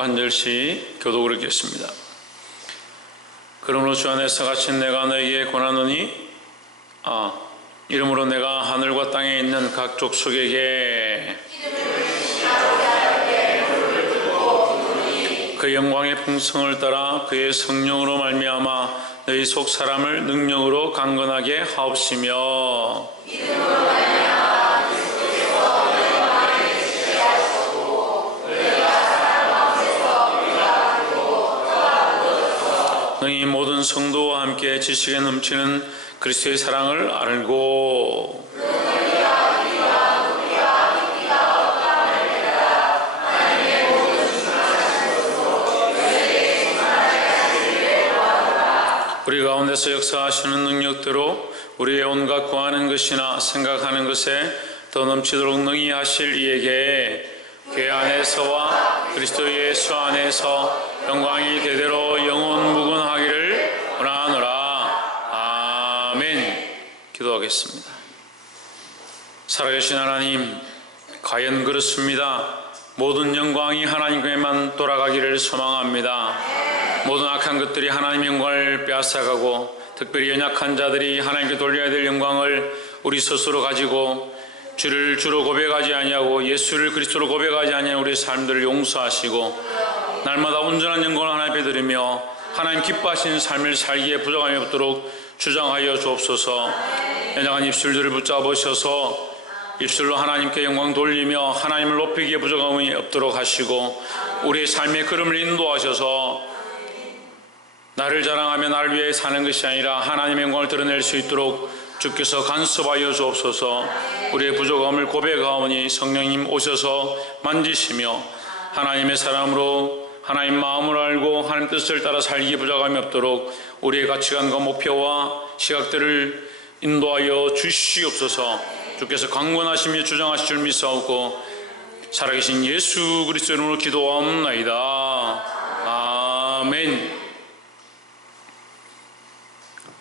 가지고 한 절씩 교독을 읽겠습니다. 그러므로 주 안에서 갇힌 내가 너에게 권하노니 이름으로 내가 하늘과 땅에 있는 각 족속에게 그 영광의 풍성을 따라 그의 성령으로 말미암아 너희 속 사람을 능력으로 강건하게 하옵시며 너희 모든 성도와 함께 지식에 넘치는 그리스도의 사랑을 알고 우리 가운데서 역사하시는 능력대로 우리의 온갖 구하는 것이나 생각하는 것에 더 넘치도록 능히 하실 이에게 교회 안에서와 그리스도 예수 안에서 영광이 대대로 영원 무궁하기를 원하노라. 아멘. 기도하겠습니다. 살아계신 하나님, 과연 그렇습니다. 모든 영광이 하나님께만 돌아가기를 소망합니다. 모든 악한 것들이 하나님의 영광을 빼앗아가고 특별히 연약한 자들이 하나님께 돌려야 될 영광을 우리 스스로 가지고 주를 주로 고백하지 아니하고 예수를 그리스도로 고백하지 아니하는 우리의 삶들을 용서하시고 날마다 온전한 영광을 하나님께 드리며 하나님 기뻐하시는 삶을 살기에 부족함이 없도록 주장하여 주옵소서. 연약한 입술들을 붙잡으셔서 입술로 하나님께 영광 돌리며 하나님을 높이기에 부족함이 없도록 하시고 우리의 삶의 걸음을 인도하셔서 나를 자랑하며 나를 위해 사는 것이 아니라 하나님의 영광을 드러낼 수 있도록 주께서 간섭하여 주옵소서. 우리의 부족함을 고백하오니 성령님 오셔서 만지시며 하나님의 사람으로 하나님 마음을 알고 하나님 뜻을 따라 살기에 부족함이 없도록 우리의 가치관과 목표와 시각들을 인도하여 주시옵소서. 주께서 강권하시며 주장하실 줄 믿사오고 살아계신 예수 그리스도 이름으로 기도하옵나이다. 아멘.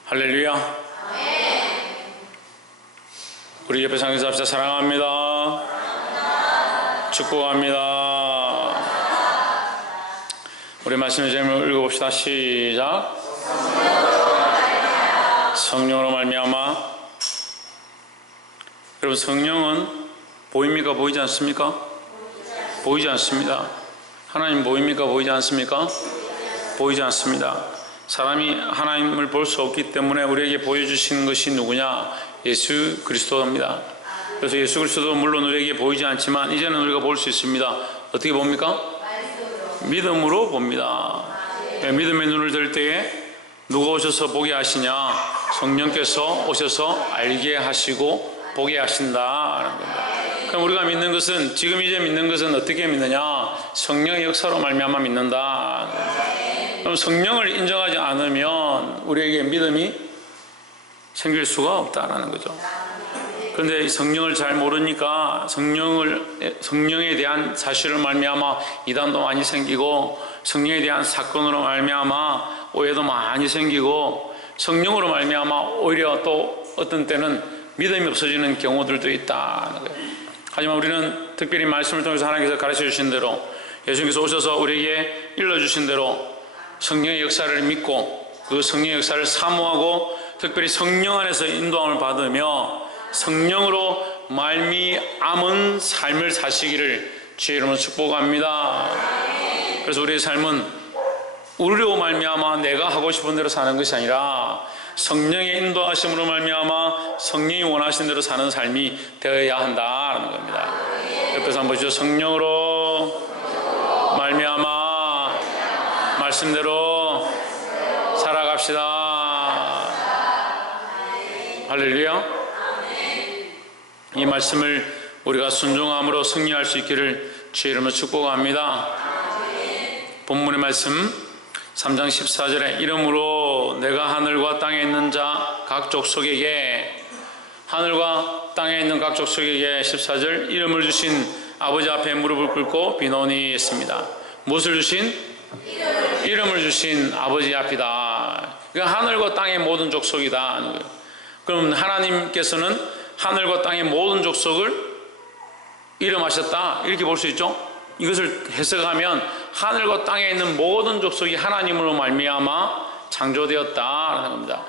할렐루야. 우리 옆에 상에서 합시다. 사랑합니다. 축복합니다. 우리 말씀의 제목을 읽어봅시다. 시작. 성령으로 말미암아. 여러분, 성령은 보입니까? 보이지 않습니까? 보이지 않습니다. 하나님 보입니까? 보이지 않습니까? 보이지 않습니다. 사람이 하나님을 볼 수 없기 때문에 우리에게 보여주시는 것이 누구냐? 예수 그리스도입니다. 그래서 예수 그리스도도 물론 우리에게 보이지 않지만 이제는 우리가 볼 수 있습니다. 어떻게 봅니까? 믿음으로 봅니다. 믿음의 눈을 들 때에 누가 오셔서 보게 하시냐? 성령께서 오셔서 알게 하시고 보게 하신다는 겁니다. 그럼 우리가 믿는 것은, 지금 이제 믿는 것은 어떻게 믿느냐? 성령의 역사로 말미암아 믿는다. 그럼 성령을 인정하지 않으면 우리에게 믿음이 생길 수가 없다라는 거죠. 그런데 성령을 잘 모르니까 성령에 대한 사실을 말미암아 이단도 많이 생기고 성령에 대한 사건으로 말미암아 오해도 많이 생기고 성령으로 말미암아 오히려 또 어떤 때는 믿음이 없어지는 경우들도 있다는 거예요. 하지만 우리는 특별히 말씀을 통해서 하나님께서 가르쳐 주신 대로 예수님께서 오셔서 우리에게 일러주신 대로 성령의 역사를 믿고 그 성령의 역사를 사모하고 특별히 성령 안에서 인도함을 받으며 성령으로 말미암은 삶을 사시기를 주의 이름으로 축복합니다. 그래서 우리의 삶은 우리로 말미암아 내가 하고 싶은 대로 사는 것이 아니라 성령의 인도하심으로 말미암아 성령이 원하신 대로 사는 삶이 되어야 한다는 겁니다. 옆에서 한번 보시죠. 성령으로 말미암아 말씀대로 살아갑시다. 할렐루야. 이 말씀을 우리가 순종함으로 승리할 수 있기를 주의 이름으로 축복합니다. 본문의 말씀 3장 14절에 이러므로 내가 하늘과 땅에 있는 자 각 족속에게, 하늘과 땅에 있는 각 족속에게 14절 이름을 주신 아버지 앞에 무릎을 꿇고 비노니 했습니다. 무엇을 주신? 이름을 주신 아버지 앞이다. 그러니까 하늘과 땅의 모든 족속이다. 그럼 하나님께서는 하늘과 땅의 모든 족속을 이름하셨다, 이렇게 볼 수 있죠. 이것을 해석하면 하늘과 땅에 있는 모든 족속이 하나님으로 말미암아 창조되었다라는 겁니다.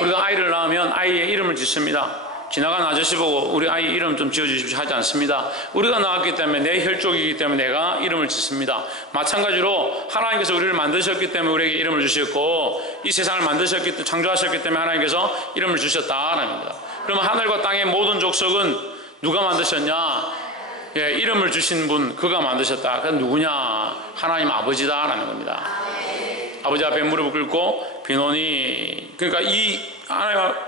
우리가 아이를 낳으면 아이의 이름을 짓습니다. 지나가는 아저씨 보고 우리 아이 이름 좀 지어주십시오 하지 않습니다. 우리가 낳았기 때문에 내 혈족이기 때문에 내가 이름을 짓습니다. 마찬가지로 하나님께서 우리를 만드셨기 때문에 우리에게 이름을 주셨고 이 세상을 창조하셨기 때문에 하나님께서 이름을 주셨다라는 겁니다. 그러면 하늘과 땅의 모든 족속은 누가 만드셨냐? 예, 이름을 주신 분 그가 만드셨다. 그건 누구냐? 하나님 아버지다라는 겁니다. 아버지 앞에 무릎을 꿇고 비노니, 그러니까 이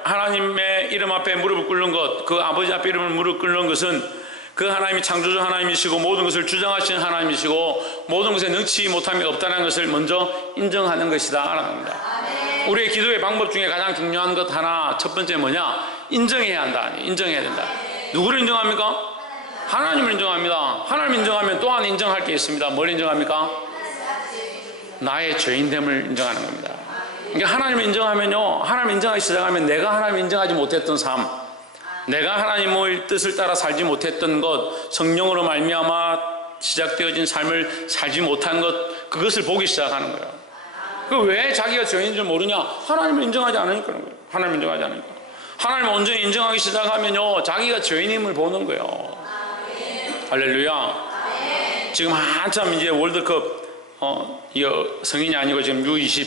하나님의 이름 앞에 무릎을 꿇는 것, 그 아버지 앞에 무릎 꿇는 것은 그 하나님이 창조주 하나님이시고 모든 것을 주장하시는 하나님이시고 모든 것에 능치 못함이 없다는 것을 먼저 인정하는 것이다 라는 겁니다. 우리의 기도의 방법 중에 가장 중요한 것 하나, 첫 번째 뭐냐? 인정해야 한다. 인정해야 된다. 누구를 인정합니까? 하나님을 인정합니다. 하나님 인정하면 또한 인정할 게 있습니다. 뭘 인정합니까? 나의 죄인됨을 인정하는 겁니다. 그러니까 하나님을 인정하면요, 하나님 인정하기 시작하면 내가 하나님 인정하지 못했던 삶, 내가 하나님의 뜻을 따라 살지 못했던 것, 성령으로 말미암아 시작되어진 삶을 살지 못한 것, 그것을 보기 시작하는 거예요. 그 왜 자기가 죄인인 줄 모르냐? 하나님을 인정하지 않으니까 그런 거예요. 하나님을 인정하지 않으니까. 하나님을 온전히 인정하기 시작하면요, 자기가 죄인임을 보는 거예요. 할렐루야. 지금 한참 이제 월드컵 성인이 아니고 지금 U20,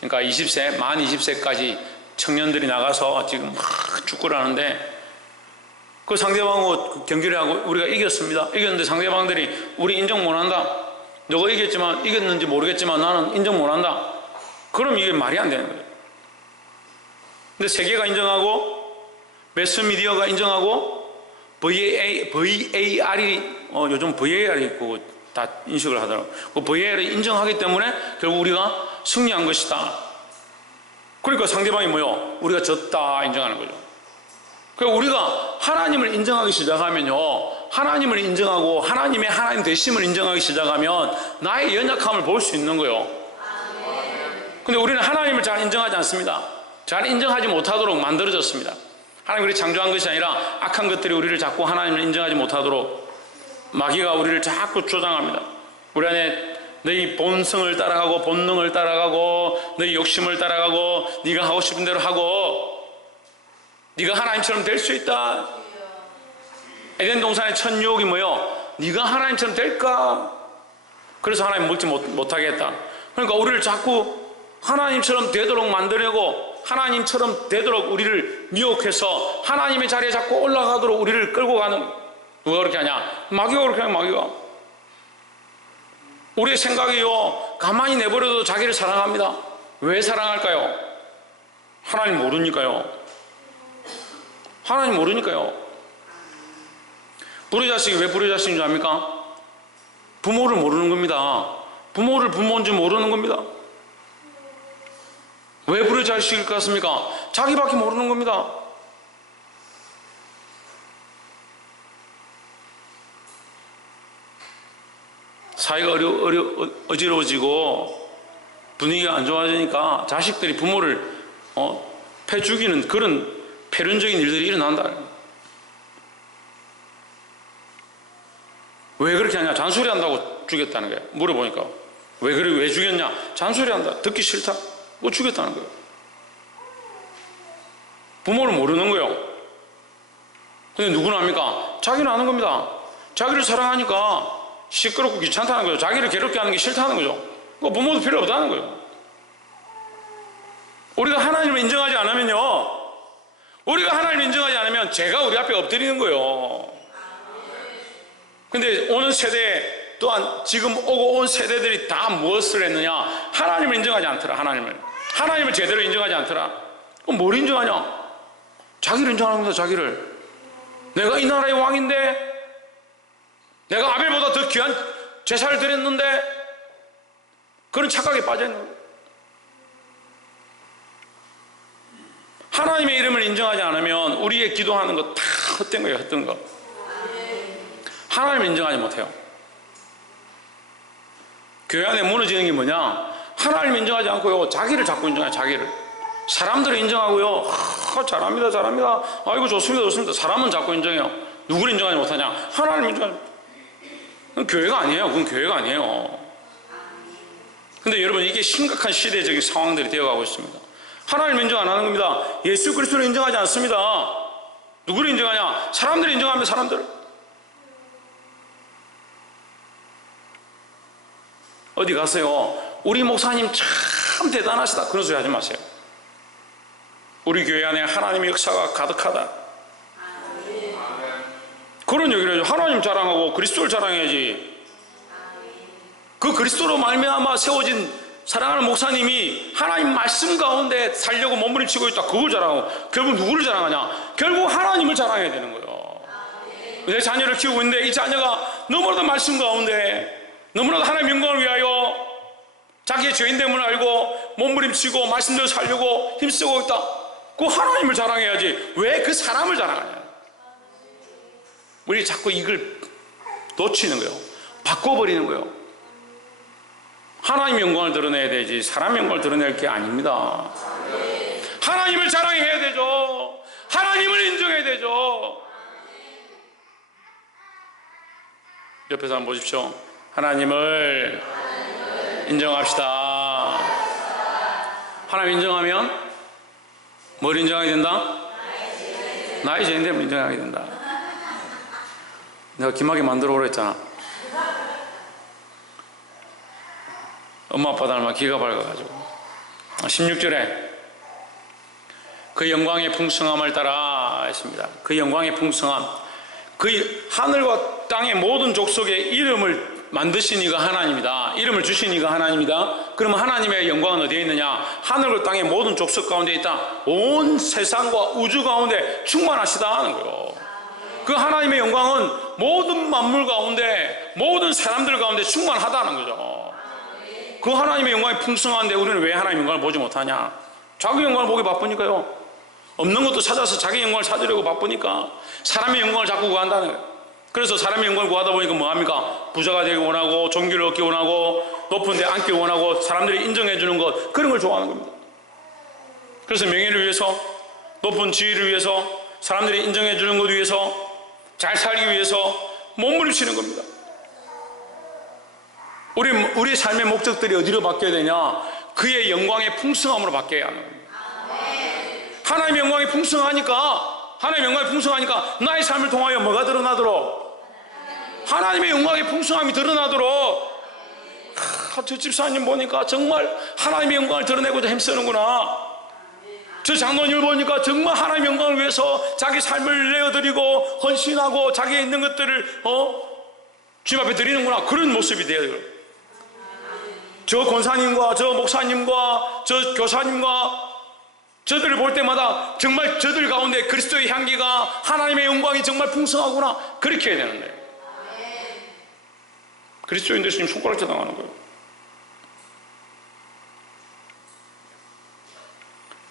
그러니까 20세, 만 20세까지 청년들이 나가서 지금 막 축구를 하는데 그 상대방하고 경기를 하고 우리가 이겼습니다. 이겼는데 상대방들이 우리 인정 못한다. 너가 이겼는지 모르겠지만 나는 인정 못한다. 그럼 이게 말이 안 되는 거예요. 근데 세계가 인정하고 매스미디어가 인정하고 VAR이 요즘 VAR이 있고 다 인식을 하더라고요. 그 VAR을 인정하기 때문에 결국 우리가 승리한 것이다. 그러니까 상대방이 뭐요? 우리가 졌다 인정하는 거죠. 그러니까 우리가 하나님을 인정하기 시작하면요, 하나님을 인정하고 하나님의 하나님 되심을 인정하기 시작하면 나의 연약함을 볼 수 있는 거예요. 근데 우리는 하나님을 잘 인정하지 않습니다. 잘 인정하지 못하도록 만들어졌습니다. 하나님 우리 창조한 것이 아니라 악한 것들이 우리를 자꾸 하나님을 인정하지 못하도록 마귀가 우리를 자꾸 조장합니다. 우리 안에 너희 본성을 따라가고 본능을 따라가고 너희 욕심을 따라가고 네가 하고 싶은 대로 하고 네가 하나님처럼 될 수 있다. 에덴 동산의 첫 유혹이 뭐요? 네가 하나님처럼 될까? 그래서 하나님 먹지 못하게 했다. 그러니까 우리를 자꾸 하나님처럼 되도록 만들려고 하나님처럼 되도록 우리를 미혹해서 하나님의 자리에 자꾸 올라가도록 우리를 끌고 가는, 누가 그렇게 하냐? 마귀가 그렇게 하냐, 마귀가. 우리의 생각이요, 가만히 내버려도 자기를 사랑합니다. 왜 사랑할까요? 하나님 모르니까요. 하나님 모르니까요. 불의 자식이 왜 불의 자식인 줄 압니까? 부모를 모르는 겁니다. 부모를 부모인 줄 모르는 겁니다. 왜 불의 자식일 것 같습니까? 자기밖에 모르는 겁니다. 사이가 어지러워지고 분위기가 안 좋아지니까 자식들이 부모를 패 죽이는 그런 패륜적인 일들이 일어난다. 왜 그렇게 하냐? 잔소리 한다고 죽였다는 거예요. 물어보니까 왜 죽였냐? 잔소리 한다. 듣기 싫다. 뭐 죽였다는 거예요. 부모를 모르는 거예요. 근데 누구는 압니까? 자기는 아는 겁니다. 자기를 사랑하니까 시끄럽고 귀찮다는 거죠. 자기를 괴롭게 하는 게 싫다는 거죠. 그러니까 부모도 필요 없다는 거예요. 우리가 하나님을 인정하지 않으면요, 우리가 하나님을 인정하지 않으면 죄가 우리 앞에 엎드리는 거예요. 근데 오는 세대 또한 지금 오고 온 세대들이 다 무엇을 했느냐? 하나님을 인정하지 않더라. 하나님을 제대로 인정하지 않더라. 그럼 뭘 인정하냐? 자기를 인정하는 겁니다. 자기를. 내가 이 나라의 왕인데, 내가 아벨보다 더 귀한 제사를 드렸는데, 그런 착각에 빠져 있는 거예요. 하나님의 이름을 인정하지 않으면 우리의 기도하는 거 다 헛된 거예요. 헛된 거. 하나님을 인정하지 못해요. 교회 안에 무너지는 게 뭐냐? 하나님을 인정하지 않고요, 자기를 자꾸 인정해요. 자기를. 사람들을 인정하고요, 잘합니다. 아이고 좋습니다. 사람은 자꾸 인정해요. 누구를 인정하지 못하냐? 하나님을 인정하지 못해요. 그건 교회가 아니에요. 근데 여러분, 이게 심각한 시대적인 상황들이 되어가고 있습니다. 하나님 인정 안 하는 겁니다. 예수 그리스도를 인정하지 않습니다. 누구를 인정하냐? 사람들이 인정하면 사람들. 어디 가세요? 우리 목사님 참 대단하시다, 그런 소리 하지 마세요. 우리 교회 안에 하나님의 역사가 가득하다, 그런 얘기를 해야죠. 하나님 자랑하고 그리스도를 자랑해야지. 그 그리스도로 말미암아 세워진 사랑하는 목사님이 하나님 말씀 가운데 살려고 몸부림치고 있다, 그걸 자랑하고, 결국 누구를 자랑하냐? 결국 하나님을 자랑해야 되는 거예요. 내 자녀를 키우고 있는데 이 자녀가 너무나도 말씀 가운데 너무나도 하나님의 영광을 위하여 자기의 죄인됨을 알고 몸부림치고 말씀대로 살려고 힘쓰고 있다, 그 하나님을 자랑해야지 왜 그 사람을 자랑하냐? 우리 자꾸 이걸 놓치는 거예요. 바꿔버리는 거예요. 하나님의 영광을 드러내야 되지 사람의 영광을 드러낼 게 아닙니다. 하나님을 자랑해야 되죠. 하나님을 인정해야 되죠. 옆에서 한번 보십시오. 하나님을 인정합시다. 하나님 인정하면 뭘 인정하게 된다? 나의 죄인됨을 인정하게 된다. 내가 김하게 만들어 오라 했잖아. 엄마 아빠 닮아 기가 밝아가지고. 16절에 그 영광의 풍성함을 따라 했습니다. 그 영광의 풍성함, 그 하늘과 땅의 모든 족속의 이름을 만드신 이가 하나님이다, 이름을 주신 이가 하나님이다. 그러면 하나님의 영광은 어디에 있느냐? 하늘과 땅의 모든 족속 가운데 있다. 온 세상과 우주 가운데 충만하시다 하는 거예요. 그 하나님의 영광은 모든 만물 가운데, 모든 사람들 가운데 충만하다는 거죠. 그 하나님의 영광이 풍성한데 우리는 왜 하나님의 영광을 보지 못하냐? 자기 영광을 보기 바쁘니까요. 없는 것도 찾아서 자기 영광을 찾으려고 바쁘니까 사람의 영광을 자꾸 구한다는 거예요. 그래서 사람의 영광을 구하다 보니까 뭐합니까? 부자가 되기 원하고, 종교를 얻기 원하고, 높은 데 앉기 원하고, 사람들이 인정해 주는 것, 그런 걸 좋아하는 겁니다. 그래서 명예를 위해서, 높은 지위를 위해서, 사람들이 인정해 주는 것 위해서, 잘 살기 위해서 몸부림치는 겁니다. 우리 삶의 목적들이 어디로 바뀌어야 되냐? 그의 영광의 풍성함으로 바뀌어야 하는 겁니다. 하나님의 영광이 풍성하니까, 하나님의 영광이 풍성하니까 나의 삶을 통하여 뭐가 드러나도록? 하나님의 영광의 풍성함이 드러나도록. 저 집사님 보니까 정말 하나님의 영광을 드러내고자 힘쓰는구나. 저 장로님을 보니까 정말 하나님의 영광을 위해서 자기 삶을 내어드리고 헌신하고 자기에 있는 것들을 주님 앞에 드리는구나. 그런 모습이 돼요. 저 권사님과 저 목사님과 저 교사님과 저들을 볼 때마다 정말 저들 가운데 그리스도의 향기가, 하나님의 영광이 정말 풍성하구나, 그렇게 해야 되는 거예요. 그리스도인 되시면 손가락질 당하는 거예요.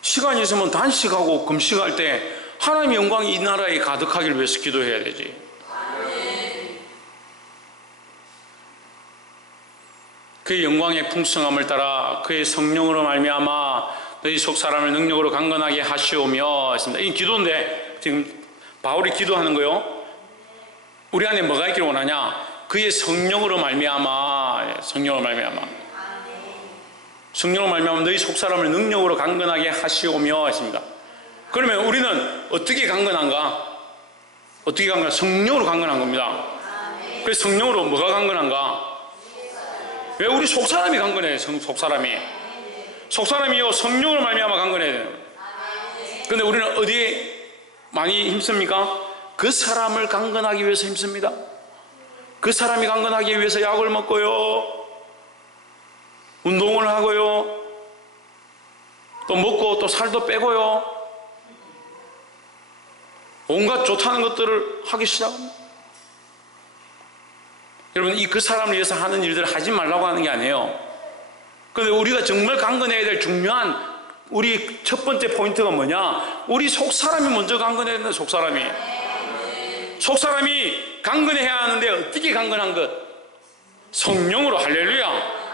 시간이 있으면 단식하고 금식할 때 하나님의 영광이 이 나라에 가득하기를 위해서 기도해야 되지. 그의 영광의 풍성함을 따라 그의 성령으로 말미암아 너희 속 사람을 능력으로 강건하게 하시오며 했습니다. 이 기도인데 지금 바울이 기도하는 거요. 우리 안에 뭐가 있기를 원하냐? 그의 성령으로 말미암아, 성령으로 말미암아, 성령으로 말미암아 너희 속 사람을 능력으로 강건하게 하시오며 했습니다. 그러면 우리는 어떻게 강건한가? 어떻게 강건한가? 성령으로 강건한 겁니다. 그래서 성령으로 뭐가 강건한가? 왜 우리 속 사람이 강건해요? 속 사람이. 속 사람이요, 성령으로 말미암아 강건해야 돼요. 근데 우리는 어디에 많이 힘씁니까? 그 사람을 강건하기 위해서 힘씁니다. 그 사람이 강건하기 위해서 약을 먹고요, 운동을 하고요, 또 먹고 또 살도 빼고요, 온갖 좋다는 것들을 하기 시작합니다. 여러분, 그 사람을 위해서 하는 일들을 하지 말라고 하는 게 아니에요. 그런데 우리가 정말 강건해야 될 중요한 우리 첫 번째 포인트가 뭐냐? 우리 속 사람이 먼저 강건해야 된다. 속 사람이 강건해야 하는데 어떻게 강건한 것? 성령으로. 할렐루야.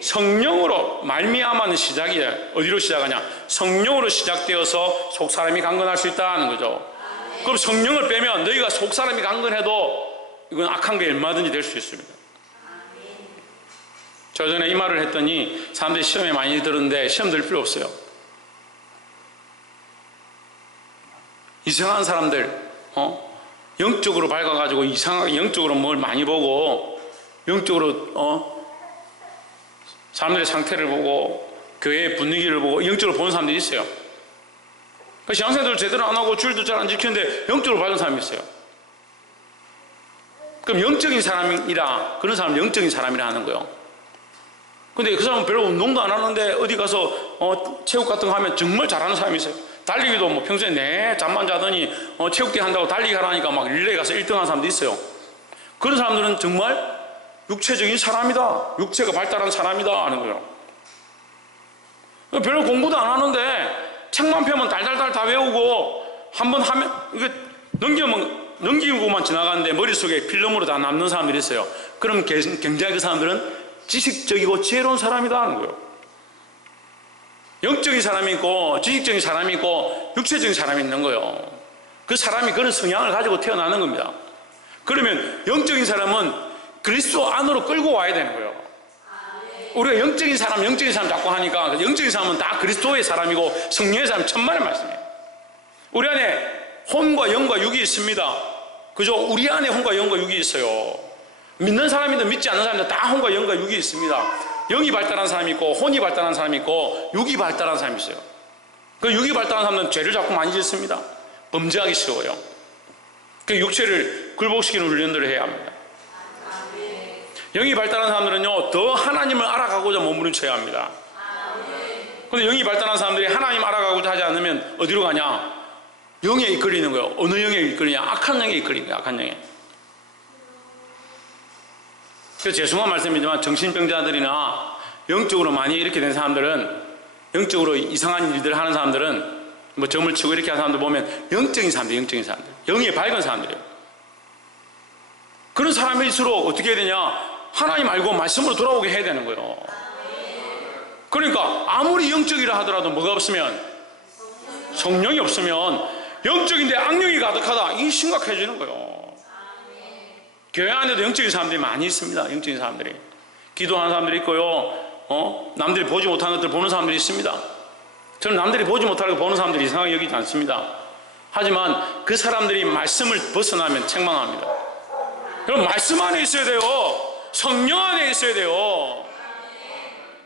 성령으로 말미암아는 시작이야. 어디로 시작하냐? 성령으로 시작되어서 속 사람이 강건할 수 있다는 거죠. 그럼 성령을 빼면 너희가 속 사람이 강건해도 이건 악한 게 얼마든지 될 수 있습니다. 저 전에 이 말을 했더니 사람들이 시험에 많이 들었는데 시험 들 필요 없어요. 이상한 사람들, 영적으로 밝아가지고 이상하게 영적으로 뭘 많이 보고 영적으로 사람들의 상태를 보고 교회의 분위기를 보고 영적으로 보는 사람들이 있어요. 그 신앙생활을 제대로 안 하고 주일도 잘 안 지키는데 영적으로 밝은 사람이 있어요. 그럼 영적인 사람이라, 그런 사람은 영적인 사람이라 하는 거예요. 근데 그 사람은 별로 운동도 안 하는데 어디 가서 체육 같은 거 하면 정말 잘하는 사람이 있어요. 달리기도 뭐 평소에 잠만 자더니 체육대회 한다고 달리기 하라니까 막 릴레이 가서 1등 하는 사람도 있어요. 그런 사람들은 정말 육체적인 사람이다, 육체가 발달한 사람이다 하는 거예요. 별로 공부도 안 하는데 책만 펴면 달달달 다 외우고 한번 하면 이게 넘기고만 지나가는데 머릿속에 필름으로 다 남는 사람들이 있어요. 그럼 굉장히 그 사람들은 지식적이고 지혜로운 사람이다 하는 거예요. 영적인 사람이 있고 지식적인 사람이 있고 육체적인 사람이 있는 거예요. 그 사람이 그런 성향을 가지고 태어나는 겁니다. 그러면 영적인 사람은 그리스도 안으로 끌고 와야 되는 거예요. 우리가 영적인 사람 자꾸 하니까 영적인 사람은 다 그리스도의 사람이고 성령의 사람 천만의 말씀이에요. 우리 안에 혼과 영과 육이 있습니다. 그죠? 우리 안에 혼과 영과 육이 있어요. 믿는 사람이든 믿지 않는 사람이든 다 혼과 영과 육이 있습니다. 영이 발달한 사람이 있고 혼이 발달한 사람이 있고 육이 발달한 사람이 있어요. 그 육이 발달한 사람은 죄를 자꾸 많이 짓습니다. 범죄하기 쉬워요. 그 육체를 굴복시키는 훈련들을 해야 합니다. 영이 발달한 사람들은요, 더 하나님을 알아가고자 몸부림쳐야 합니다. 그런데 영이 발달한 사람들이 하나님 알아가고자 하지 않으면 어디로 가냐? 영에 이끌리는 거예요. 어느 영에 이끌리냐? 악한 영에 이끌리는 거예요. 악한 영에. 그래서 죄송한 말씀이지만 정신병자들이나 영적으로 많이 이렇게 된 사람들은, 영적으로 이상한 일들을 하는 사람들은, 뭐 점을 치고 이렇게 하는 사람들 보면 영적인 사람들, 영이 밝은 사람들이에요. 그런 사람일수록 어떻게 해야 되냐? 하나님 알고 말씀으로 돌아오게 해야 되는 거예요. 그러니까 아무리 영적이라 하더라도 뭐가 없으면, 성령이 없으면 영적인데 악령이 가득하다, 이게 심각해지는 거예요. 교회 안에도 영적인 사람들이 많이 있습니다. 영적인 사람들이 기도하는 사람들이 있고요, 남들이 보지 못하는 것들을 보는 사람들이 있습니다. 저는 남들이 보지 못하는 걸 보는 사람들이 이상하게 여기지 않습니다. 하지만 그 사람들이 말씀을 벗어나면 책망합니다. 그럼 말씀 안에 있어야 돼요. 성령 안에 있어야 돼요.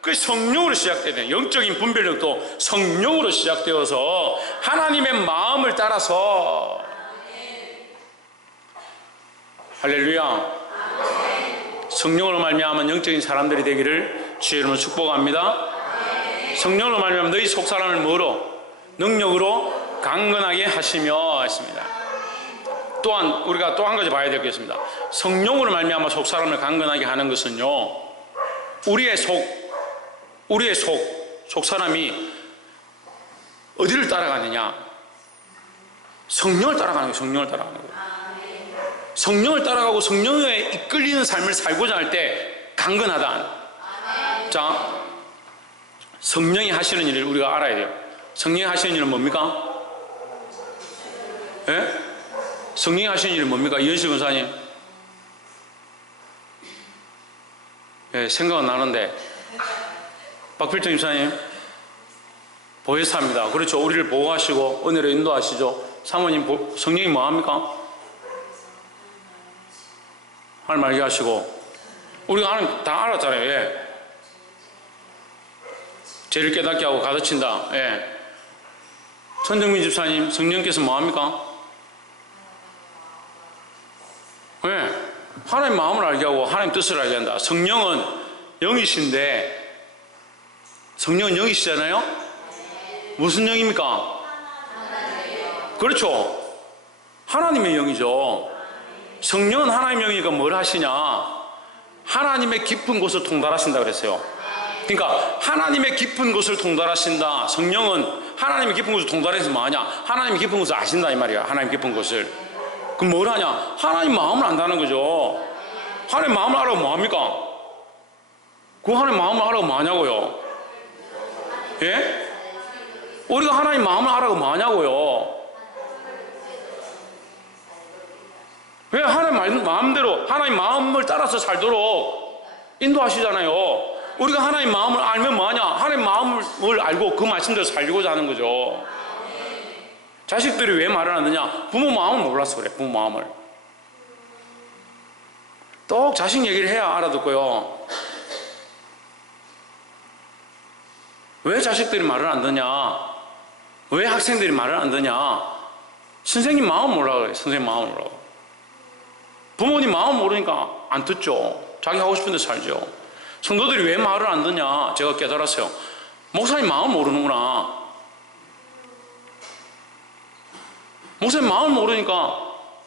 그 성령으로 시작돼야 돼요. 영적인 분별력도 성령으로 시작되어서 하나님의 마음을 따라서. 할렐루야. 성령으로 말미암아 영적인 사람들이 되기를 주의 이름으로 축복합니다. 성령으로 말미암아 너희 속사람을 뭐로? 능력으로 강건하게 하시며 했습니다. 또한 우리가 또 한 가지 봐야 되겠습니다. 성령으로 말미암아 속사람을 강건하게 하는 것은요, 우리의 속사람이 어디를 따라가느냐? 성령을 따라가는 거예요. 성령을 따라가는 거예요. 성령을 따라가고 성령에 이끌리는 삶을 살고자 할 때 강건하다. 자, 성령이 하시는 일을 우리가 알아야 돼요. 성령이 하시는 일은 뭡니까? 예? 성령이 하시는 일은 뭡니까? 이현실 권사님. 예, 생각은 나는데. 박필정 집사님. 보혜사입니다. 그렇죠. 우리를 보호하시고 은혜로 인도하시죠. 사모님, 성령이 뭐합니까? 하나님 알게 하시고. 우리가 하나님 다 알았잖아요. 예. 죄를 깨닫게 하고 가르친다. 예. 천정민 집사님, 성령께서 뭐합니까? 예. 하나님 마음을 알게 하고 하나님 뜻을 알게 한다. 성령은 영이신데, 성령은 영이시잖아요? 무슨 영입니까? 그렇죠. 하나님의 영이죠. 성령은 하나님의 영이니까 뭘 하시냐? 하나님의 깊은 곳을 통달하신다 그랬어요. 그러니까 하나님의 깊은 곳을 통달하신다. 성령은 하나님의 깊은 곳을 통달해서 뭐하냐? 하나님의 깊은 곳을 아신다 이 말이야. 하나님 깊은 곳을. 그럼 뭘 하냐? 하나님 마음을 안다는 거죠. 하나님 마음을 알아고 뭐합니까? 그 하나님 마음을 알아고 뭐하냐고요? 예? 우리가 하나님 마음을 알아고 뭐하냐고요? 왜 하나님 마음대로 하나님 마음을 따라서 살도록 인도하시잖아요. 우리가 하나님 마음을 알면 뭐하냐? 하나님 마음을 알고 그 말씀대로 살려고자 하는 거죠. 자식들이 왜 말을 안 듣냐? 부모 마음을 몰라서 그래. 부모 마음을. 또 자식 얘기를 해야 알아듣고요. 왜 자식들이 말을 안 듣냐? 왜 학생들이 말을 안 듣냐? 선생님 마음 몰라 그래. 선생님 마음 몰라. 부모님 마음 모르니까 안 듣죠. 자기 하고 싶은 데 살죠. 성도들이 왜 말을 안 듣냐? 제가 깨달았어요. 목사님 마음 모르는구나. 목사님 마음 모르니까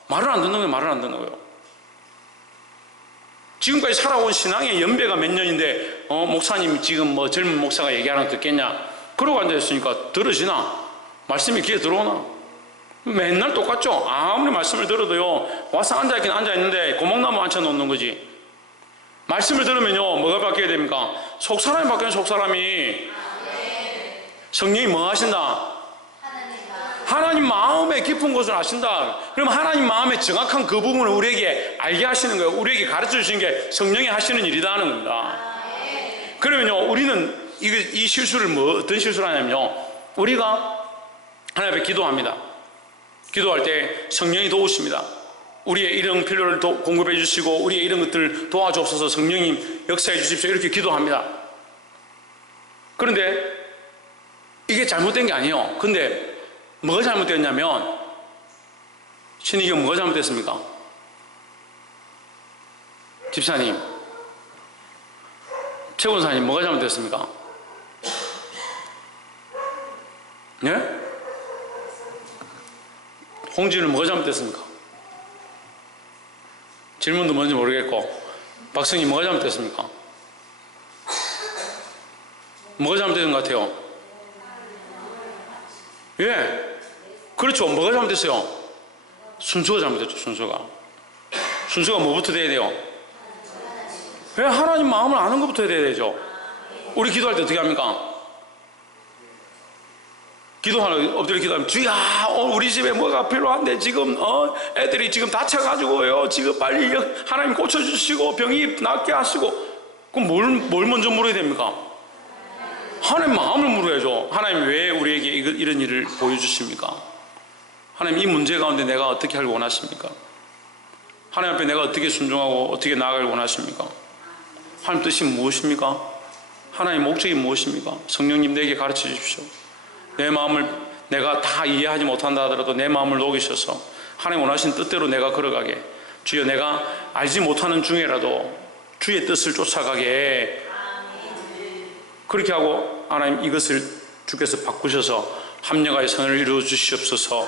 말을 안 듣는 거예요. 말을 안 듣는 거예요. 지금까지 살아온 신앙의 연배가 몇 년인데 목사님 지금 뭐 젊은 목사가 얘기하는 거 듣겠냐? 그러고 앉아있으니까 들어지나? 말씀이 귀에 들어오나? 맨날 똑같죠? 아무리 말씀을 들어도요, 와서 앉아있긴 앉아있는데 고목나무 앉혀놓는 거지. 말씀을 들으면요, 뭐가 바뀌어야 됩니까? 속사람이 바뀌는 속사람이. 성령이 뭐 하신다? 하나님 마음의 깊은 것을 아신다. 그럼 하나님 마음의 정확한 그 부분을 우리에게 알게 하시는 거예요. 우리에게 가르쳐 주시는 게 성령이 하시는 일이다 하는 겁니다. 그러면요, 우리는 이 실수를 어떤 실수를 하냐면요, 우리가 하나님 앞에 기도합니다. 기도할 때 성령이 도우십니다. 우리의 이런 필요를 공급해 주시고 우리의 이런 것들을 도와주옵소서, 성령님 역사해 주십시오, 이렇게 기도합니다. 그런데 이게 잘못된 게 아니에요. 근데 뭐가 잘못됐냐면, 신이경 뭐가 잘못됐습니까? 집사님, 최권사님 뭐가 잘못됐습니까? 예? 홍진은 뭐가 잘못됐습니까? 질문도 뭔지 모르겠고, 박성희 뭐가 잘못됐습니까? 뭐가 잘못된 것 같아요? 예, 그렇죠. 뭐가 잘못됐어요? 순서가 잘못됐죠. 순서가 뭐부터 돼야 돼요? 왜? 하나님 마음을 아는 것부터 해야 되죠. 우리 기도할 때 어떻게 합니까? 기도하는, 엎드려 기도하면, 주야, 우리 집에 뭐가 필요한데 지금 애들이 지금 다쳐가지고요, 지금 빨리 하나님 고쳐주시고 병이 낫게 하시고. 그럼 뭘 먼저 물어야 됩니까? 하나님 마음을 물어야죠. 하나님 왜 우리에게 이런 일을 보여주십니까? 하나님 이 문제 가운데 내가 어떻게 하길 원하십니까? 하나님 앞에 내가 어떻게 순종하고 어떻게 나아가길 원하십니까? 하나님 뜻이 무엇입니까? 하나님 목적이 무엇입니까? 성령님 내게 가르쳐 주십시오. 내 마음을 내가 다 이해하지 못한다 하더라도 내 마음을 녹이셔서 하나님 원하신 뜻대로 내가 걸어가게, 주여 내가 알지 못하는 중에라도 주의 뜻을 쫓아가게, 그렇게 하고 하나님 이것을 주께서 바꾸셔서 합력하여 선을 이루어 주시옵소서.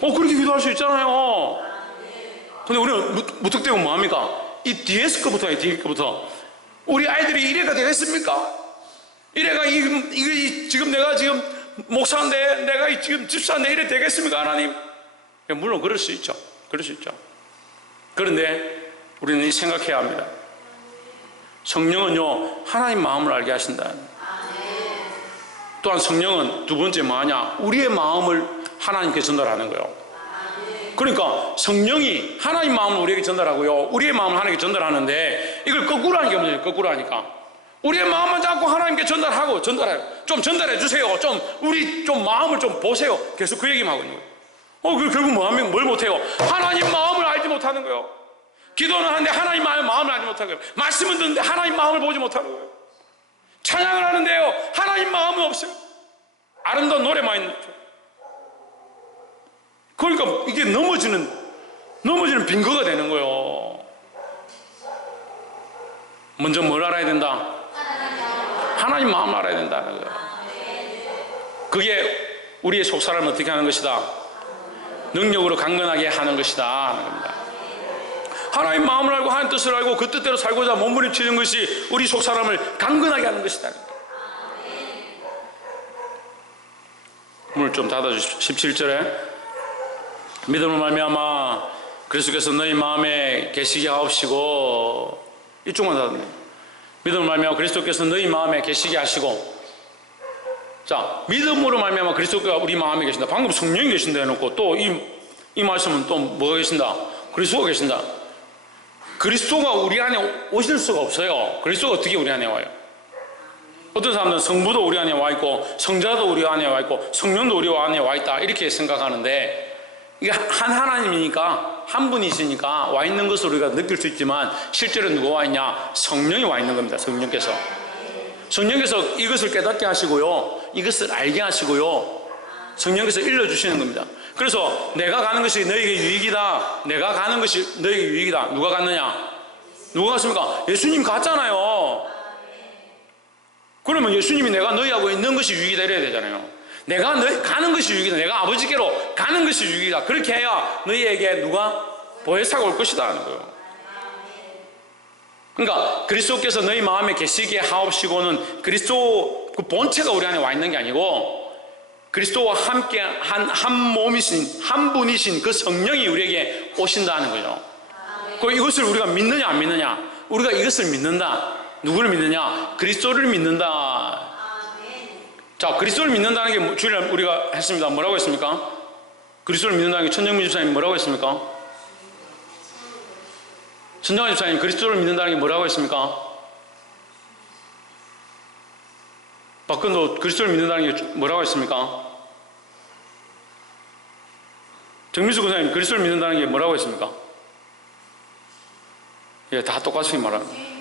그렇게 기도할 수 있잖아요. 근데 우리는 무턱대고 뭐합니까? 이 뒤에서 거부터 해요. 뒤에 거부터. 우리 아이들이 이래가 되겠습니까? 이래가 지금 내가 지금 목사인데, 내가 지금 집사인데 이래 되겠습니까, 하나님? 물론 그럴 수 있죠. 그런데 우리는 생각해야 합니다. 성령은요, 하나님 마음을 알게 하신다. 또한 성령은 두 번째 뭐하냐? 우리의 마음을 하나님께 전달하는 거예요. 그러니까 성령이 하나님 마음을 우리에게 전달하고요, 우리의 마음을 하나님께 전달하는데, 이걸 거꾸로 하는 게 문제예요. 거꾸로 하니까 우리의 마음만 잡고 하나님께 전달해요. 좀 전달해 주세요. 우리 마음을 좀 보세요. 계속 그 얘기만 하고 있는 거예요. 결국 뭐하면 뭘 못해요? 하나님 마음을 알지 못하는 거예요. 기도는 하는데 하나님 마음을 알지 못하는 거예요. 말씀은 듣는데 하나님 마음을 보지 못하는 거예요. 찬양을 하는데요, 하나님 마음은 없어요. 아름다운 노래만 있는 거죠. 그러니까 이게 넘어지는 빈거가 되는 거예요. 먼저 뭘 알아야 된다? 하나님 마음을 알아야 된다는 거예요. 그게 우리의 속사람을 어떻게 하는 것이다? 능력으로 강건하게 하는 것이다 하는 겁니다. 하나님 마음을 알고 하나님 뜻을 알고 그 뜻대로 살고자 몸부림치는 것이 우리 속사람을 강건하게 하는 것이다. 문을 좀 닫아주십시오. 17절에 믿음을 말미암아 그리스도께서 너희 마음에 계시게 하옵시고, 이쪽만 닫았네. 믿음을 말미암아 그리스도께서 너희 마음에 계시게 하시고. 자, 믿음으로 말미암아 그리스도가 우리 마음에 계신다. 방금 성령이 계신다 해놓고 또 이 말씀은 또 뭐가 계신다? 그리스도가 계신다. 그리스도가 우리 안에 오실 수가 없어요. 그리스도가 어떻게 우리 안에 와요? 어떤 사람들은 성부도 우리 안에 와 있고 성자도 우리 안에 와 있고 성령도 우리 안에 와 있다 이렇게 생각하는데, 이게 한 하나님이니까 한 분이시니까 와 있는 것을 우리가 느낄 수 있지만 실제로 누가 와 있냐? 성령이 와 있는 겁니다. 성령께서 이것을 깨닫게 하시고요, 이것을 알게 하시고요, 성령께서 일러주시는 겁니다. 그래서 내가 가는 것이 너에게 유익이다, 내가 가는 것이 너에게 유익이다. 누가 갔느냐? 누가 갔습니까? 예수님 갔잖아요. 그러면 예수님이 내가 너희하고 있는 것이 유익이다 이래야 되잖아요. 내가 너희 가는 것이 유익이다, 내가 아버지께로 가는 것이 유익이다, 그렇게 해야 너희에게 누가 보혜사가 올 것이다 하는 거예요. 그러니까 그리스도께서 너희 마음에 계시게 하옵시고는 그리스도 그 본체가 우리 안에 와 있는 게 아니고 그리스도와 함께 한 몸이신, 한 분이신 그 성령이 우리에게 오신다는 거죠. 그 이것을 우리가 믿느냐 안 믿느냐? 우리가 이것을 믿는다. 누구를 믿느냐? 그리스도를 믿는다. 자, 그리스도를 믿는다는 게 주일날 우리가 했습니다. 뭐라고 했습니까? 그리스도를 믿는다는 게 천정민 집사님 뭐라고 했습니까? 천정민 집사님 그리스도를 믿는다는 게 뭐라고 했습니까? 박근도 그리스도를 믿는다는 게 뭐라고 했습니까? 정민수 권사님 그리스도를 믿는다는 게 뭐라고 했습니까? 예, 다 똑같이 말합니다.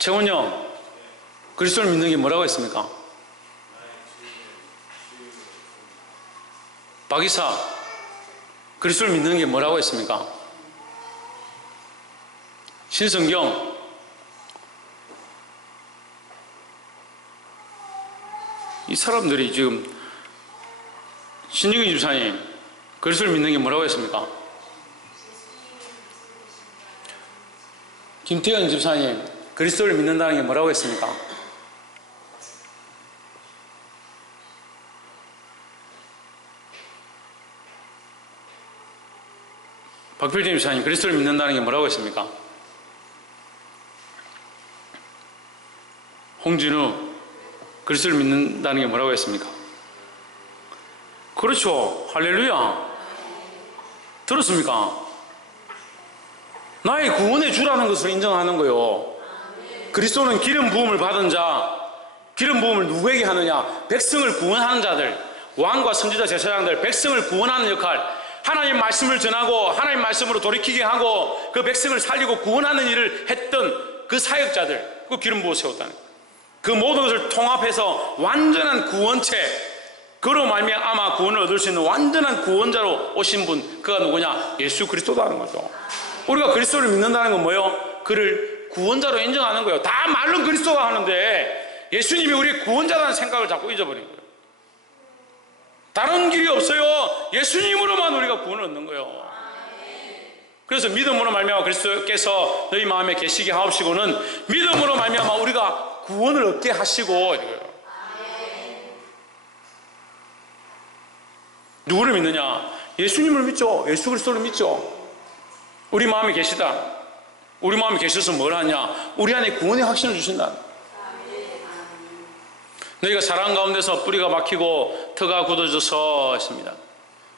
최원영 그리스도를 믿는 게 뭐라고 했습니까? 박이사 그리스도를 믿는 게 뭐라고 했습니까? 신성경 이 사람들이 지금 신유기 집사님 그리스도를 믿는 게 뭐라고 했습니까? 김태현 집사님 그리스도를 믿는다는 게 뭐라고 했습니까? 박필진 집사님 그리스도를 믿는다는 게 뭐라고 했습니까? 홍진우 그리스도를 믿는다는 게 뭐라고 했습니까? 그렇죠. 할렐루야. 들었습니까? 나의 구원의 주라는 것을 인정하는 거요. 그리스도는 기름 부음을 받은 자, 기름 부음을 누구에게 하느냐? 백성을 구원하는 자들, 왕과 선지자 제사장들, 백성을 구원하는 역할, 하나님 말씀을 전하고 하나님 말씀으로 돌이키게 하고 그 백성을 살리고 구원하는 일을 했던 그 사역자들, 그 기름 부어 세웠다는 거예요. 그 모든 것을 통합해서 완전한 구원체, 그로 말미암아 구원을 얻을 수 있는 완전한 구원자로 오신 분, 그가 누구냐? 예수 그리스도라는 거죠. 우리가 그리스도를 믿는다는 건 뭐예요? 그를 구원자로 인정하는 거예요. 다 말로 그리스도가 하는데 예수님이 우리의 구원자라는 생각을 자꾸 잊어버린 거예요. 다른 길이 없어요. 예수님으로만 우리가 구원을 얻는 거예요. 그래서 믿음으로 말미암아 그리스도께서 너희 마음에 계시게 하옵시고는 믿음으로 말미암아 우리가 구원을 얻게 하시고 이거예요. 누구를 믿느냐? 예수님을 믿죠. 예수 그리스도를 믿죠. 우리 마음에 계시다. 우리 마음에 계셔서 뭘 하냐? 우리 안에 구원의 확신을 주신다. 너희가 사랑 가운데서 뿌리가 박히고 터가 굳어져서 했습니다.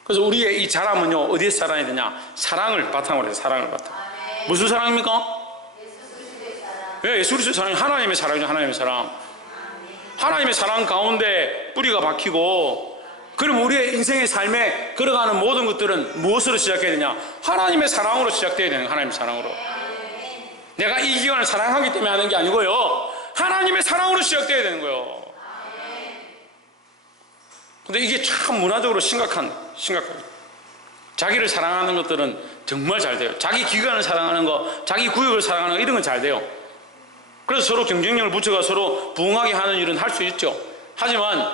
그래서 우리의 이 자람은요, 어디에서 자라야 되냐? 사랑을 바탕으로 해서 사랑을 바탕. 무슨 사랑입니까? 예, 예수 그리스도의 사랑이 하나님의 사랑이죠. 하나님의 사랑. 하나님의 사랑 가운데 뿌리가 박히고, 그럼 우리의 인생의 삶에 걸어가는 모든 것들은 무엇으로 시작해야 되냐? 하나님의 사랑으로 시작돼야 되는, 하나님의 사랑으로. 내가 이 기관을 사랑하기 때문에 하는 게 아니고요, 하나님의 사랑으로 시작돼야 되는 거예요. 근데 이게 참 문화적으로 심각한. 자기를 사랑하는 것들은 정말 잘 돼요. 자기 기관을 사랑하는 거, 자기 구역을 사랑하는 거, 이런 건 잘 돼요. 그래서 서로 경쟁력을 붙여가 서로 부응하게 하는 일은 할 수 있죠. 하지만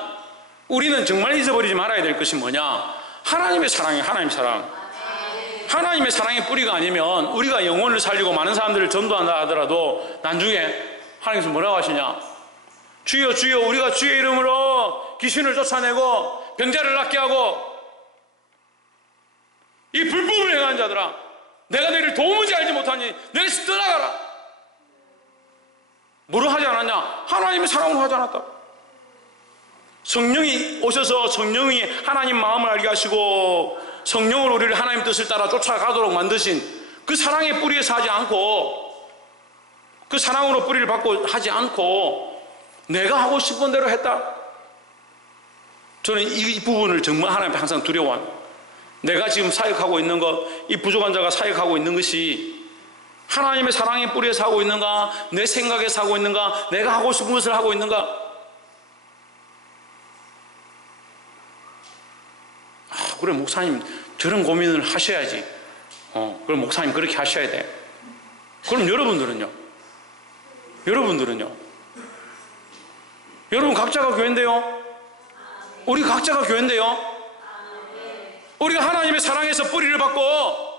우리는 정말 잊어버리지 말아야 될 것이 뭐냐? 하나님의 사랑이에요. 하나님의 사랑. 하나님의 사랑의 뿌리가 아니면 우리가 영혼을 살리고 많은 사람들을 전도한다 하더라도 나중에 하나님께서 뭐라고 하시냐? 주여 주여, 우리가 주의 이름으로 귀신을 쫓아내고 병자를 낫게 하고 이 불법을 행하는 자들아, 내가 너희를 도무지 알지 못하니 너희에서 떠나가라. 뭐로 하지 않았냐? 하나님의 사랑으로 하지 않았다. 성령이 오셔서 성령이 하나님 마음을 알게 하시고 성령으로 우리를 하나님 뜻을 따라 쫓아가도록 만드신 그 사랑의 뿌리에서 하지 않고 그 사랑으로 뿌리를 받고 하지 않고 내가 하고 싶은 대로 했다. 저는 이 부분을 정말 하나님 앞에 항상 두려워합니다. 내가 지금 사역하고 있는 것, 이 부족한 자가 사역하고 있는 것이 하나님의 사랑의 뿌리에서 하고 있는가, 내 생각에서 하고 있는가, 내가 하고 싶은 것을 하고 있는가. 그래, 목사님 저런 고민을 하셔야지. 그럼 목사님 그렇게 하셔야 돼. 그럼 여러분들은요? 여러분 각자가 교회인데요? 우리 각자가 교회인데요? 우리가 하나님의 사랑에서 뿌리를 받고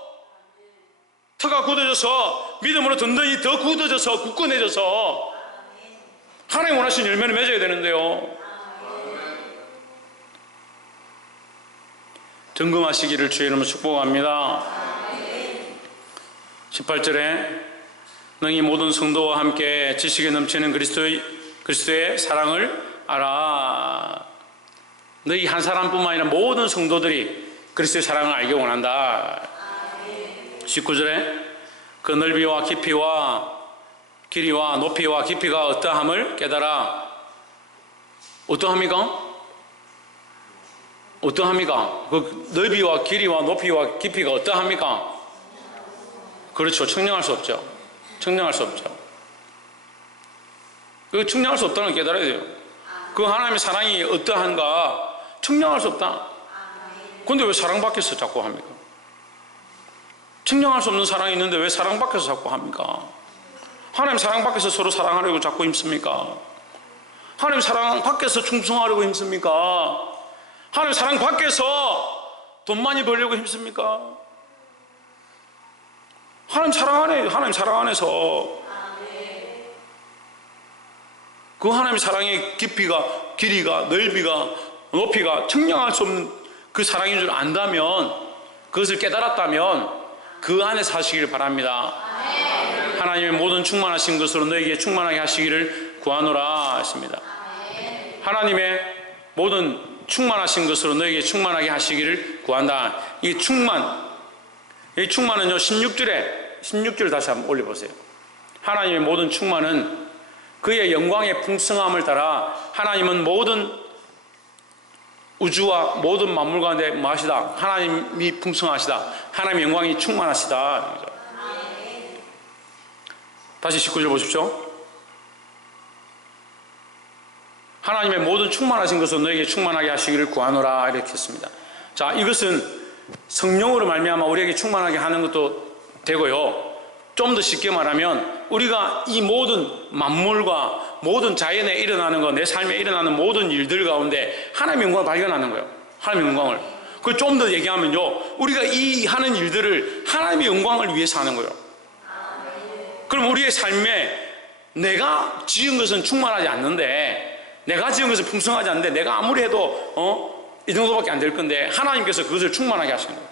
터가 굳어져서 믿음으로 든든히 더 굳어져서 굳건해져서 하나님 원하시는 열매를 맺어야 되는데요. 점검하시기를 주의 이름으로 축복합니다. 18절에 너희 모든 성도와 함께 지식에 넘치는 그리스도의 사랑을 알아. 너희 한 사람뿐만 아니라 모든 성도들이 그리스도의 사랑을 알기 원한다. 19절에 그 넓이와 깊이와 길이와 높이와 깊이가 어떠함을 깨달아. 어떠합니까? 그 넓이와 길이와 높이와 깊이가 어떠합니까? 그렇죠. 측량할 수 없죠. 그 측량할 수 없다는 걸 깨달아야 돼요. 그 하나님의 사랑이 어떠한가 측량할 수 없다. 그런데 왜 사랑받기서 자꾸 합니까? 측량할 수 없는 사랑이 있는데 왜 사랑받기서 자꾸 합니까? 하나님 사랑받기서 서로 사랑하려고 자꾸 힘씁니까? 하나님 사랑받기서 충성하려고 힘씁니까? 하나님 사랑받기서 돈 많이 벌려고 힘씁니까? 하나님 사랑 안에서 그 하나님의 사랑의 깊이가, 길이가, 넓이가, 높이가 측량할 수 없는 그 사랑인 줄 안다면, 그것을 깨달았다면 그 안에 사시기를 바랍니다. 하나님의 모든 충만하신 것으로 너에게 충만하게 하시기를 구하노라 했습니다. 하나님의 모든 충만하신 것으로 너에게 충만하게 하시기를 구한다. 이 충만은요 16절 다시 한번 올려보세요. 하나님의 모든 충만은 그의 영광의 풍성함을 따라 하나님은 모든 우주와 모든 만물 가운데 무엇이다? 하나님이 풍성하시다. 하나님의 영광이 충만하시다. 다시 19절 보십시오. 하나님의 모든 충만하신 것으로 너에게 충만하게 하시기를 구하노라 이렇게 했습니다. 자, 이것은 성령으로 말미암아 우리에게 충만하게 하는 것도 되고요. 좀 더 쉽게 말하면 우리가 이 모든 만물과 모든 자연에 일어나는 것, 내 삶에 일어나는 모든 일들 가운데 하나님의 영광을 발견하는 거예요. 하나님의 영광을. 그 좀 더 얘기하면요, 우리가 이 하는 일들을 하나님의 영광을 위해서 하는 거예요. 그럼 우리의 삶에 내가 지은 것은 충만하지 않는데, 내가 지은 것은 풍성하지 않는데, 내가 아무리 해도 이 정도밖에 안 될 건데 하나님께서 그것을 충만하게 하시는 거예요.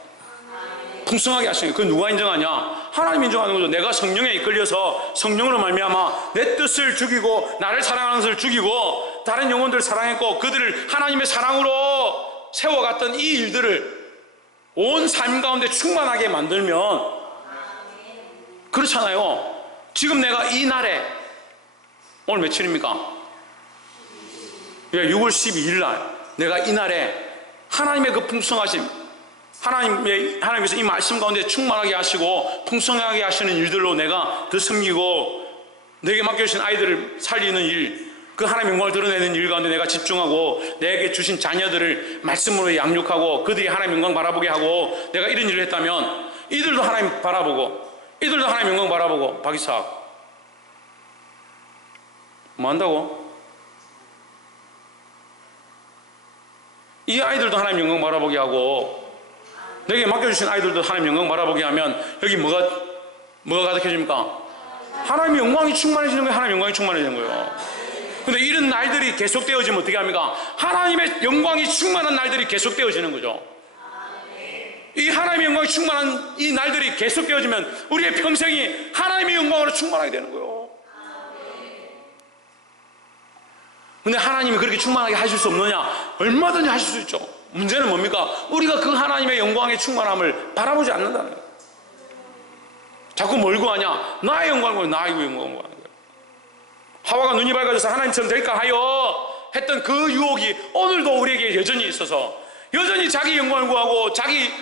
풍성하게 하시는 거예요. 그건 누가 인정하냐? 하나님 인정하는 거죠. 내가 성령에 이끌려서 성령으로 말미암아 내 뜻을 죽이고 나를 사랑하는 것을 죽이고 다른 영혼들을 사랑했고 그들을 하나님의 사랑으로 세워갔던 이 일들을 온 삶 가운데 충만하게 만들면, 그렇잖아요. 지금 내가 이 날에, 오늘 며칠입니까? 6월 12일 날 내가 이 날에 하나님의 그 풍성하심, 하나님께서 이 말씀 가운데 충만하게 하시고 풍성하게 하시는 일들로 내가 더 섬기고 내게 맡겨주신 아이들을 살리는 일, 그 하나님의 영광을 드러내는 일 가운데 내가 집중하고 내게 주신 자녀들을 말씀으로 양육하고 그들이 하나님의 영광 바라보게 하고 내가 이런 일을 했다면 이들도 하나님 바라보고, 이들도 하나님의 영광 바라보고. 박이삭 뭐 한다고? 이 아이들도 하나님 영광 바라보게 하고 내게 맡겨주신 아이들도 하나님 영광 바라보게 하면 여기 뭐가 가득해집니까? 하나님의 영광이 충만해지는 거예요. 하나님의 영광이 충만해지는 거예요. 근데 이런 날들이 계속되어지면 어떻게 합니까? 하나님의 영광이 충만한 날들이 계속되어지는 거죠. 이 하나님의 영광이 충만한 이 날들이 계속되어지면 우리의 평생이 하나님의 영광으로 충만하게 되는 거예요. 근데 하나님이 그렇게 충만하게 하실 수 없느냐? 얼마든지 하실 수 있죠. 문제는 뭡니까? 우리가 그 하나님의 영광의 충만함을 바라보지 않는다는 거예요. 자꾸 뭘 구하냐? 나의 영광을 구하고 나의 영광을 구하는 거예요. 하와가 눈이 밝아져서 하나님처럼 될까 하여 했던 그 유혹이 오늘도 우리에게 여전히 있어서 여전히 자기 영광을 구하고 자기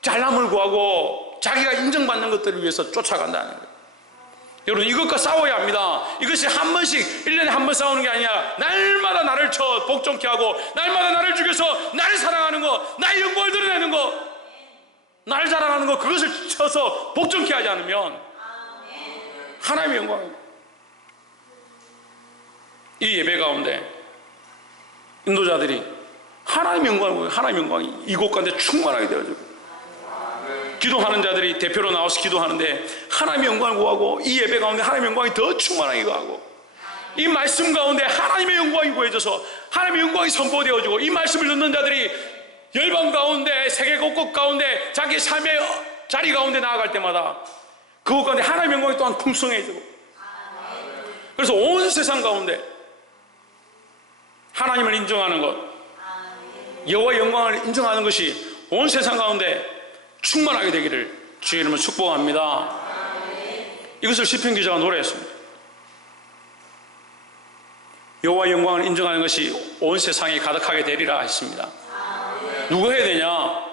잘남을 구하고 자기가 인정받는 것들을 위해서 쫓아간다는 거예요. 여러분, 이것과 싸워야 합니다. 이것이 한 번씩 1년에 한 번 싸우는 게 아니라 날마다 나를 쳐 복종케 하고 날마다 나를 죽여서 나를 사랑하는 것, 나의 영광을 드러내는 것, 나를 자랑하는 것, 그것을 쳐서 복종케 하지 않으면 하나님의 영광입니다. 이 예배 가운데 인도자들이 하나님의 영광을, 하나님의 영광이 이곳 가운데 충만하게 되어지고, 기도하는 자들이 대표로 나와서 기도하는데 하나님의 영광을 구하고, 이 예배 가운데 하나님의 영광이 더 충만하게 구하고, 이 말씀 가운데 하나님의 영광이 구해져서 하나님의 영광이 선포되어지고, 이 말씀을 듣는 자들이 열방 가운데, 세계 곳곳 가운데, 자기 삶의 자리 가운데 나아갈 때마다 그곳 가운데 하나님의 영광이 또한 풍성해지고, 그래서 온 세상 가운데 하나님을 인정하는 것, 여호와의 영광을 인정하는 것이 온 세상 가운데 충만하게 되기를 주의 이름으로 축복합니다. 이것을 시편 기자가 노래했습니다. 여호와의 영광을 인정하는 것이 온 세상에 가득하게 되리라 했습니다. 누가 해야 되냐?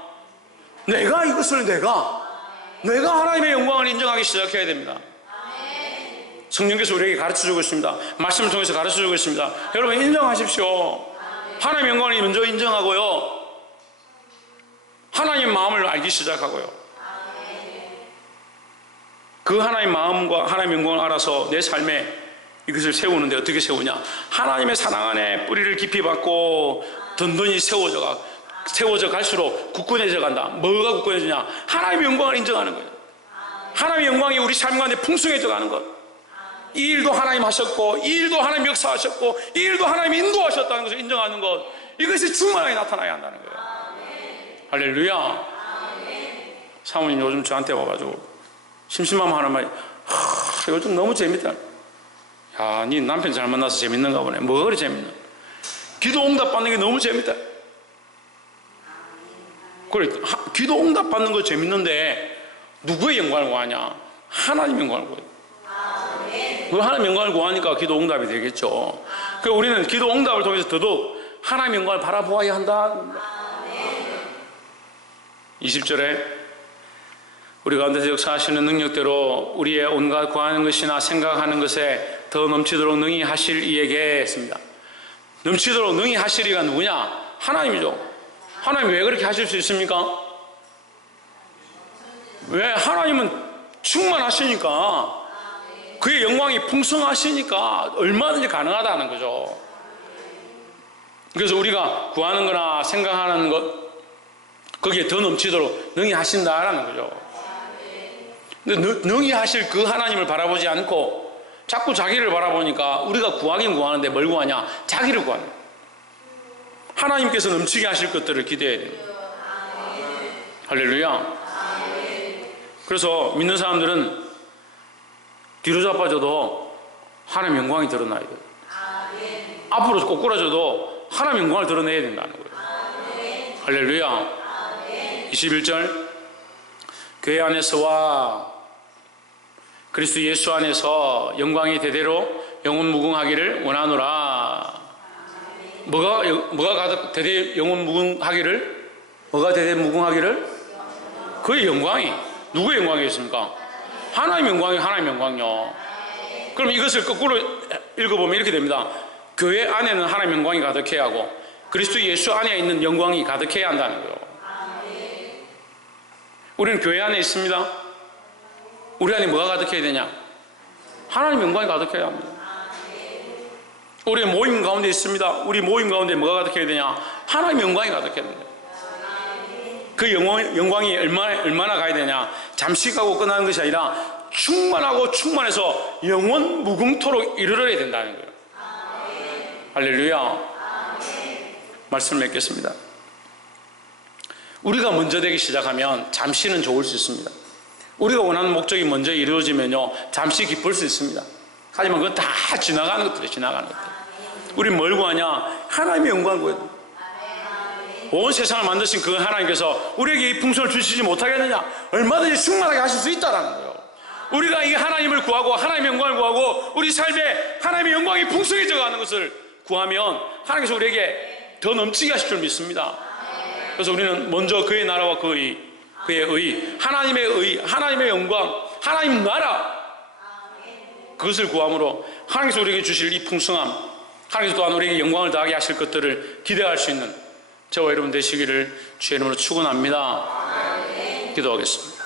내가 이것을 내가 하나님의 영광을 인정하기 시작해야 됩니다. 성령께서 우리에게 가르쳐주고 있습니다. 말씀을 통해서 가르쳐주고 있습니다. 여러분, 인정하십시오. 하나님의 영광을 먼저 인정하고요, 하나님의 마음을 알기 시작하고요, 그 하나님의 마음과 하나님의 영광을 알아서 내 삶에 이것을 세우는데 어떻게 세우냐? 하나님의 사랑 안에 뿌리를 깊이 받고 든든히 세워져 갈수록 굳건해져 간다. 뭐가 굳건해지냐? 하나님의 영광을 인정하는 거예요. 하나님의 영광이 우리 삶 가운데 풍성해져 가는 것. 이 일도 하나님 하셨고, 이 일도 하나님 역사하셨고, 이 일도 하나님 인도하셨다는 것을 인정하는 것, 이것이 충만하게 나타나야 한다는 거예요. 할렐루야. 사모님 요즘 저한테 와가지고 심심하면 하는 말이, 요즘 너무 재밌다. 야, 니 남편 잘 만나서 재밌는가 보네. 뭐가 그리 재밌나? 기도 응답 받는 게 너무 재밌다. 그래, 기도 응답 받는 거 재밌는데 누구의 영광을 구하냐? 하나님의 영광을 구해요. 그 하나님의 영광을 구하니까 기도 응답이 되겠죠. 그래서 우리는 기도 응답을 통해서 더더욱 하나님의 영광을 바라보아야 한다. 20절에 우리 가운데서 역사하시는 능력대로 우리의 온갖 구하는 것이나 생각하는 것에 더 넘치도록 능히 하실 이에게 했습니다. 넘치도록 능히 하실 이가 누구냐? 하나님이죠. 하나님 왜 그렇게 하실 수 있습니까? 왜? 하나님은 충만하시니까, 그의 영광이 풍성하시니까 얼마든지 가능하다는 거죠. 그래서 우리가 구하는 거나 생각하는 것, 거기에 더 넘치도록 능히 하신다라는 거죠. 근데 능히 하실 그 하나님을 바라보지 않고 자꾸 자기를 바라보니까 우리가 구하긴 구하는데 뭘 구하냐? 자기를 구하는 거예요. 하나님께서 넘치게 하실 것들을 기대해야 돼요. 할렐루야. 그래서 믿는 사람들은 뒤로 자빠져도 하나님의 영광이 드러나야 돼요. 앞으로 꼬꾸라져도 하나님의 영광을 드러내야 된다는 거예요. 할렐루야. 21절, 교회 안에서와 그리스도 예수 안에서 영광이 대대로 영원무궁하기를 원하노라. 뭐가 대대 영원무궁하기를? 뭐가 대대 무궁하기를? 그의 영광이 누구의 영광이겠습니까? 하나님의 영광이 하나님의 영광이요. 그럼 이것을 거꾸로 읽어보면 이렇게 됩니다. 교회 안에는 하나님의 영광이 가득해야 하고 그리스도 예수 안에 있는 영광이 가득해야 한다는 거예요. 우리는 교회 안에 있습니다. 우리 안에 뭐가 가득해야 되냐? 하나님의 영광이 가득해야 합니다. 우리 모임 가운데 있습니다. 우리 모임 가운데 뭐가 가득해야 되냐? 하나님의 영광이 가득해야 됩니다. 그 영광이 얼마나 가야 되냐? 잠시 가고 끝나는 것이 아니라 충만하고 충만해서 영원 무궁토록 이르러야 된다는 거예요. 할렐루야. 말씀을 맺겠습니다. 우리가 먼저 되기 시작하면 잠시는 좋을 수 있습니다. 우리가 원하는 목적이 먼저 이루어지면요, 잠시 기쁠 수 있습니다. 하지만 그건 다 지나가는 것들이에요. 지나가는 것들. 우리 뭘 구하냐? 하나님의 영광을 구해야 됩니다. 온 세상을 만드신 그 하나님께서 우리에게 이 풍성을 주시지 못하겠느냐? 얼마든지 충만하게 하실 수 있다는 거예요. 우리가 이 하나님을 구하고 하나님의 영광을 구하고 우리 삶에 하나님의 영광이 풍성해져 가는 것을 구하면 하나님께서 우리에게 더 넘치게 하실 줄 믿습니다. 그래서 우리는 먼저 그의 나라와 그의 의, 하나님의 의, 하나님의 영광, 하나님 나라, 그것을 구함으로 하나님께서 우리에게 주실 이 풍성함, 하나님께서 또한 우리에게 영광을 더하게 하실 것들을 기대할 수 있는 저와 여러분 되시기를 주의 이름으로 축원합니다. 기도하겠습니다.